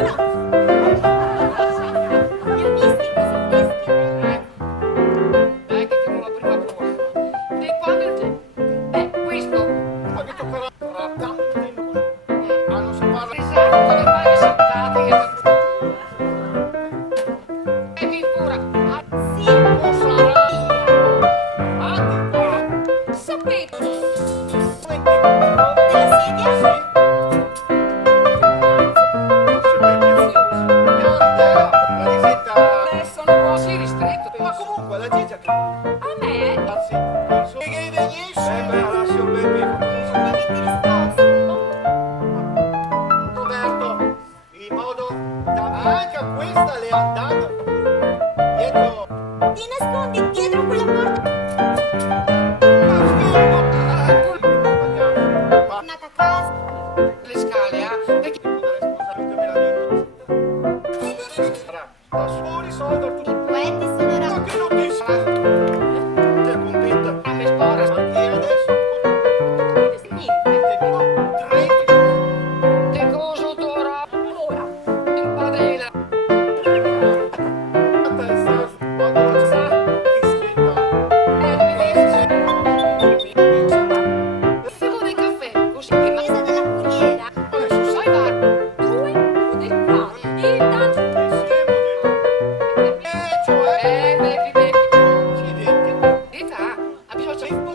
Li ho visti così freschi. Dai che facciamo la prima prova. E quando questo Ho detto però non si parla. esatto le varie settate e mi pura. Sì, O sarà Sapete, della sedia? la risetta. sono un po' sì ristretto. Ma comunque la Gigia che A me anzi, che venisse. Beh, lascio il baby. Complimenti risposti. Roberto, in modo da anche a questa le ha dato dietro. Ti nascondi dietro quella porta. Tornata a casa. le scale, perché Da soli soldo I poeti sono Ma rari. che notizia? Sei contenta? a me spora. Ma chi adesso? Niente. 30. Che cosa ora? Ora. In padella. Quando lo sa, chi scritta? Filo del caffè, così che ma Chiesa della Curiera. Adesso sai sai va. Due modalità. Intanto. cioè, Baby, baby. accidenti. Età, ha bisogno di